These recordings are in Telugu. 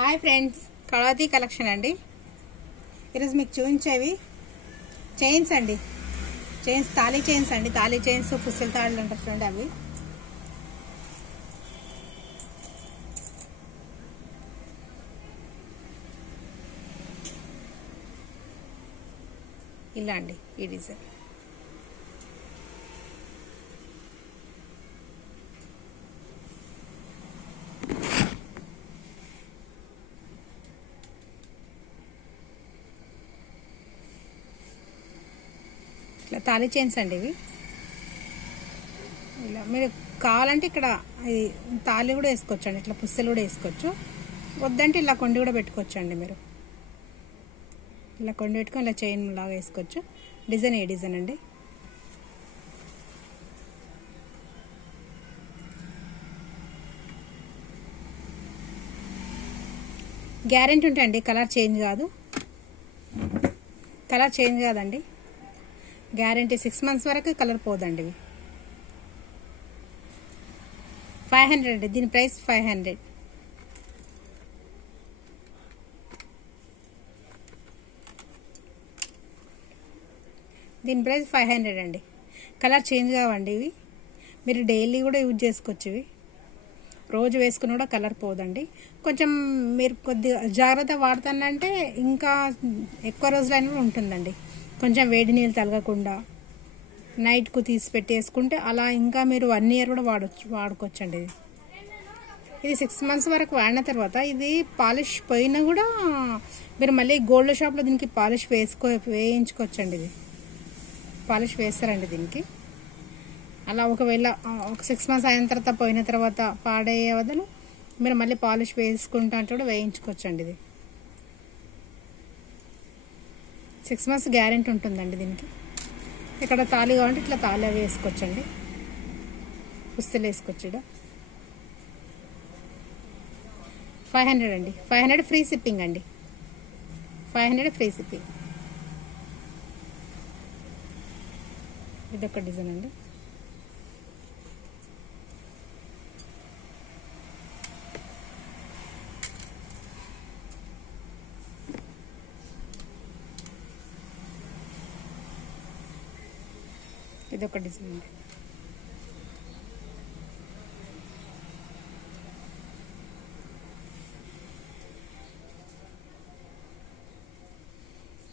హాయ్ ఫ్రెండ్స్, కళావతి కలెక్షన్ అండి. ఈరోజు మీకు చూపించేవి చైన్స్ అండి. చైన్స్, తాళీ చైన్స్ అండి. తాళీ చైన్స్, పుస్తల తాళ్ళు అంటారు చూడండి, అవి. ఇలా అండి ఈ డిజైన్. ఇట్లా తాళీ చైన్స్ అండి ఇవి. ఇలా మీరు కావాలంటే ఇక్కడ ఇది తాళి కూడా వేసుకోవచ్చు అండి. ఇట్లా పుస్తలు కూడా వేసుకోవచ్చు. వద్దంటే ఇలా కొండి కూడా పెట్టుకోవచ్చు అండి. మీరు ఇలా కొండి పెట్టుకొని ఇలా చైన్ లాగా వేసుకోవచ్చు. డిజైన్ ఏ డిజైన్ అండి. గ్యారెంటీ ఉంటాయండి, కలర్ చేంజ్ కాదు. కలర్ చేంజ్ కాదండి, గ్యారెంటీ 6 months వరకు కలర్ పోదండి. ఇవి 500 అండి. దీని ప్రైస్ 500. దీని ప్రైస్ 500 అండి. కలర్ చేంజ్ కావండి ఇవి. మీరు డైలీ కూడా యూజ్ చేసుకోవచ్చు. ఇవి రోజు వేసుకుని కూడా కలర్ పోదండి. కొంచెం మీరు కొద్దిగా జాగ్రత్త వాడుతానంటే ఇంకా ఎక్కువ రోజులైనా కూడా ఉంటుందండి. కొంచెం వేడి నీళ్ళు తలగకుండా నైట్కు తీసి పెట్టేసుకుంటే అలా ఇంకా మీరు 1 year కూడా వాడుకోవచ్చు అండి. ఇది 6 months వరకు వాడిన తర్వాత ఇది పాలిష్ పోయినా కూడా మీరు మళ్ళీ గోల్డ్ షాప్లో దీనికి పాలిష్ వేయించుకోవచ్చు అండి. ఇది పాలిష్ వేస్తారండి దీనికి. అలా ఒకవేళ ఒక 6 months అయిన తర్వాత పోయిన తర్వాత పాడయ్యే వదలు మీరు మళ్ళీ పాలిష్ వేసుకుంటా అంటే కూడా వేయించుకోవచ్చు అండి. ఇది 6 months గ్యారెంటీ ఉంటుందండి దీనికి. ఇక్కడ తాళి కావాలంటే ఇట్లా తాళి అవి వేసుకోవచ్చండి. పుస్తలు వేసుకోవచ్చు. ఇక్కడ 500 అండి. 500 ఫ్రీ షిప్పింగ్ అండి. 500 ఫ్రీ షిప్పింగ్. ఇదొక డిజైన్ అండి. ఇదొక డిజైన్ అండి.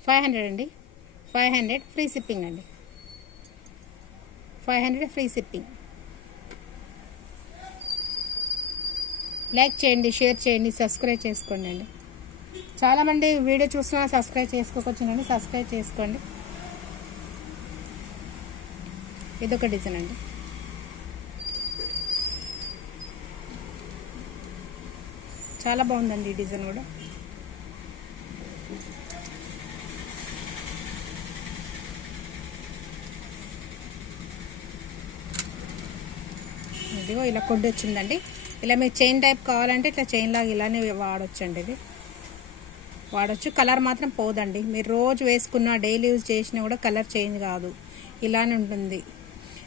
$500 అండి. 500 ఫ్రీ షిప్పింగ్ అండి. 500 ఫ్రీ షిప్పింగ్. లైక్ చేయండి, షేర్ చేయండి, సబ్స్క్రైబ్ చేసుకోండి అండి. చాలామంది వీడియో చూస్తున్నా సబ్స్క్రైబ్ చేసుకోవచ్చునండి. సబ్స్క్రైబ్ చేసుకోండి. ఇదొక డిజైన్ అండి. చాలా బాగుందండి ఈ డిజైన్ కూడా. ఇదిగో ఇలా కొడ్డు వచ్చిందండి. ఇలా మీకు చైన్ టైప్ కావాలంటే ఇట్లా చైన్ లాగా ఇలానే వాడచ్చు అండి. ఇది వాడచ్చు. కలర్ మాత్రం పోదండి. మీరు రోజు వేసుకున్నా డైలీ యూజ్ చేసినా కూడా కలర్ చేంజ్ కాదు, ఇలానే ఉంటుంది.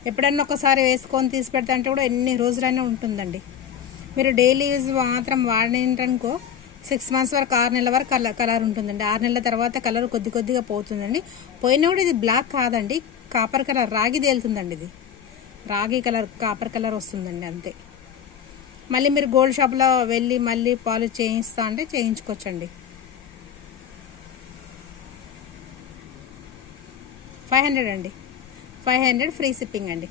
ఎప్పుడన్నా ఒకసారి వేసుకొని తీసి పెడతా అంటే కూడా ఎన్ని రోజులైనా ఉంటుందండి. మీరు డైలీ యూజ్ మాత్రం వాడిననుకో 6 months వరకు 6 నెలల వరకు కలర్ ఉంటుందండి. 6 నెలల తర్వాత కలర్ కొద్దిగా పోతుందండి. పోయినా కూడా ఇది బ్లాక్ కాదండి, కాపర్ కలర్, రాగి తేలుతుందండి. ఇది రాగి కలర్, కాపర్ కలర్ వస్తుందండి అంతే. మళ్ళీ మీరు గోల్డ్ షాప్లో వెళ్ళి మళ్ళీ పాలిష్ చేయిస్తా అంటే చేయించుకోవచ్చండి. 500 అండి. 500 ఫ్రీ షిప్పింగ్ అండి.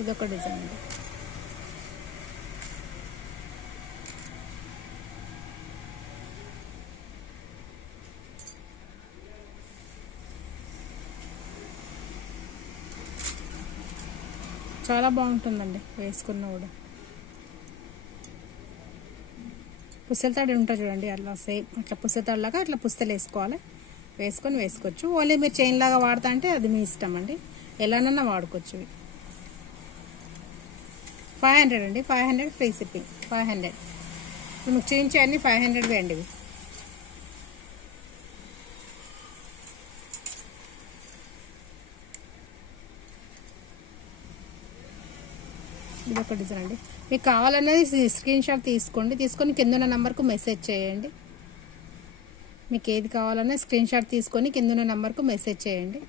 ఇదొక డిజైన్ అండి. చాలా బాగుంటుందండి వేసుకున్నా కూడా. పుస్తల తాడు ఉంటుంది చూడండి, అలా సేమ్ అట్లా పుస్తల తాడులాగా అట్లా పుస్తలు వేసుకోవాలి. వేసుకోవచ్చు. ఓన్లీ మీరు చైన్ లాగా వాడతా అంటే అది మీ ఇష్టం అండి, ఎలానన్నా వాడుకోవచ్చు. 500 అండి. 500 ఫ్రీ షిప్పింగ్. 500 మీకు చూపించేవన్నీ 500 అండి. ఇది ఒక డిజైన్ అండి. మీకు కావాలనేది స్క్రీన్ షాట్ తీసుకొని కింద ఉన్న నంబర్కు మెసేజ్ చేయండి. మీకు ఏది కావాలన్నా స్క్రీన్ షాట్ తీసుకొని కింద ఉన్న నంబర్కు మెసేజ్ చేయండి.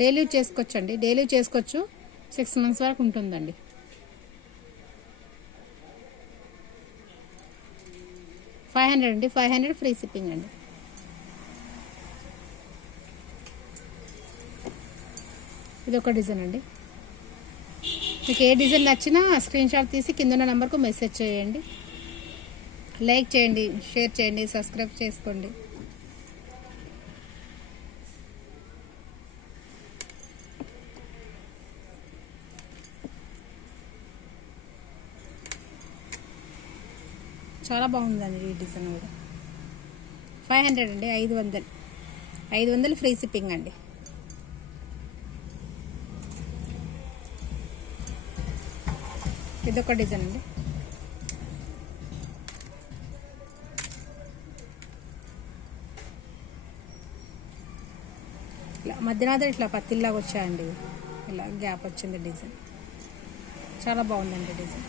డైలీ చేసుకోవచ్చండి, డైలీ చేసుకోవచ్చు. 6 months వరకు ఉంటుందండి. $500 అండి. 500 ఫ్రీ షిప్పింగ్ అండి. ఇది ఒక డిజైన్ అండి. మీకు ఏ డిజైన్ నచ్చినా స్క్రీన్ షాట్ తీసి కింద ఉన్న నెంబర్కు మెసేజ్ చేయండి. లైక్ చేయండి, షేర్ చేయండి, సబ్స్క్రైబ్ చేసుకోండి. చాలా బాగుందండి ఈ డిజైన్ కూడా. 500 అండి. 500 ఫ్రీ షిప్పింగ్ అండి. ఇదొక డిజైన్ అండి. ఇట్లా మధ్యనాథ ఇట్లా పత్తిల్లాగా వచ్చాయండి. ఇలా గ్యాప్ వచ్చింది డిజైన్. చాలా బాగుందండి డిజైన్.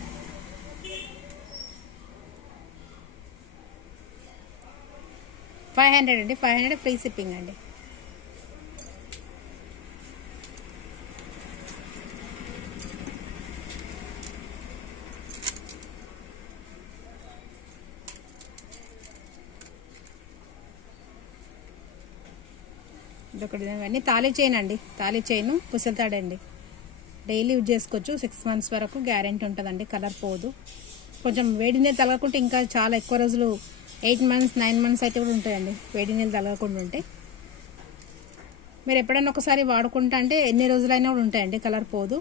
$500 అండి. 500 ఫ్రీ షిప్పింగ్ అండి. ఇదొకటి అన్నీ తాళీ చైన్ అండి. తాళీ చైన్ పుసలతాడండి. డైలీ యూజ్ చేసుకోవచ్చు. 6 months వరకు గ్యారెంటీ ఉంటుందండి. కలర్ పోదు. కొంచెం వేడి నీళ్ళు తగలకుంటే ఇంకా చాలా ఎక్కువ రోజులు 8 months 9 months అయితే కూడా ఉంటాయండి. వేడి నీళ్ళు తగలకుండా ఉంటే మీరు ఎప్పుడైనా ఒకసారి వాడుకుంటా అంటే ఎన్ని రోజులైనా కూడా ఉంటాయండి. కలర్ పోదు.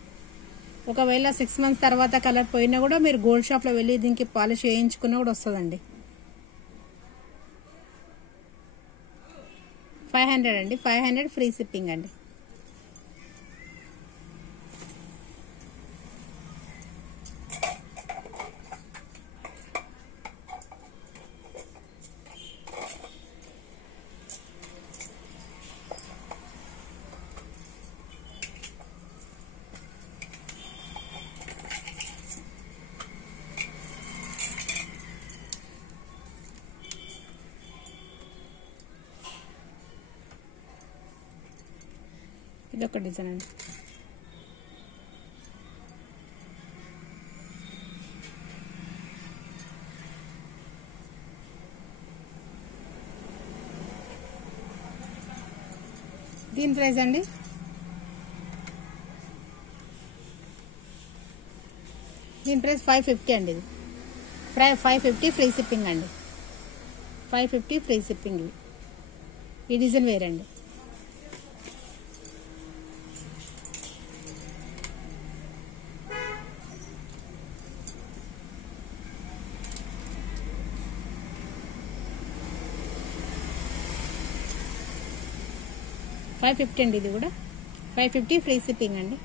ఒకవేళ 6 months తర్వాత కలర్ పోయినా కూడా మీరు గోల్డ్ షాప్లో వెళ్ళి దీనికి పాలిష్ వేయించుకున్నా కూడా వస్తుందండి. 500 అండి. 500 ఫ్రీ షిప్పింగ్ అండి. ఇదొక డిజైన్ అండి. దీని ప్రైస్ అండి దీని ప్రైస్ 550 అండి. ఇది 550 ఫ్రీ షిప్పింగ్ అండి. 550 ఫ్రీ షిప్పింగ్. ఈ డిజైన్ వేరండి. $550 అండి. ఇది కూడా 550 ఫ్రీ షిప్పింగ్ అండి.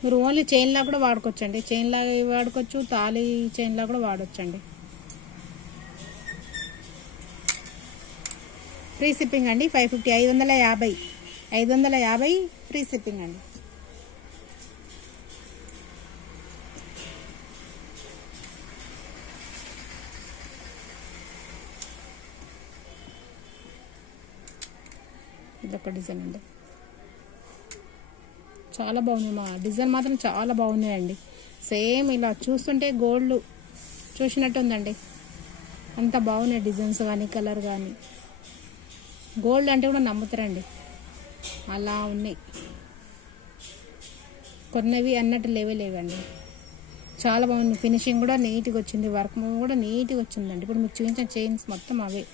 మీరు ఓన్లీ చైన్ లా కూడా వాడుకోవచ్చు అండి. చైన్ లాగా వాడుకోవచ్చు, తాళి చైన్ లా కూడా వాడచ్చు అండి. ఫ్రీ షిప్పింగ్ అండి. 550 550 ఫ్రీ షిప్పింగ్ అండి. ఇదొక డిజైన్ అండి. చాలా బాగుంది. మా డిజైన్ మాత్రం చాలా బాగున్నాయండి. సేమ్ ఇలా చూస్తుంటే గోల్డ్ చూసినట్టు ఉందండి. అంత బాగున్నాయి డిజైన్స్ కానీ కలర్ కానీ. గోల్డ్ అంటే కూడా నమ్ముతారండి, అలా ఉన్నాయి. కొన్నవి అన్నట్టు లేవండి. చాలా బాగుంది. ఫినిషింగ్ కూడా నీట్గా వచ్చింది. వర్క్ కూడా నీట్గా వచ్చిందండి. ఇప్పుడు మీకు చూపించిన చైన్స్ మొత్తం అవే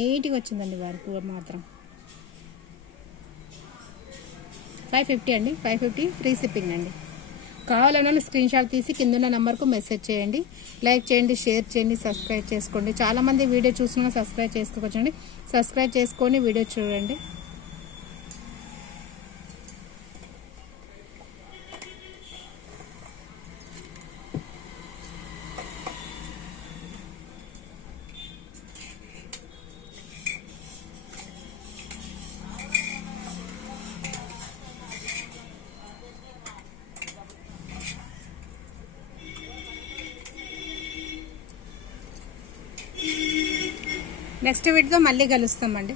నీట్గా వచ్చిందండి. వర్క్ మాత్రం 550 అండి. 550 ఫ్రీ షిప్పింగ్ అండి. కావాలన్నా స్క్రీన్ షాట్ తీసి కింద నంబర్కు మెసేజ్ చేయండి. లైక్ చేయండి, షేర్ చేయండి, సబ్స్క్రైబ్ చేసుకోండి. చాలామంది వీడియో చూసినా సబ్స్క్రైబ్ చేసుకోవచ్చండి. సబ్స్క్రైబ్ చేసుకొని వీడియో చూడండి. నెక్స్ట్ వీడియోతో మళ్ళీ కలుస్తామండి.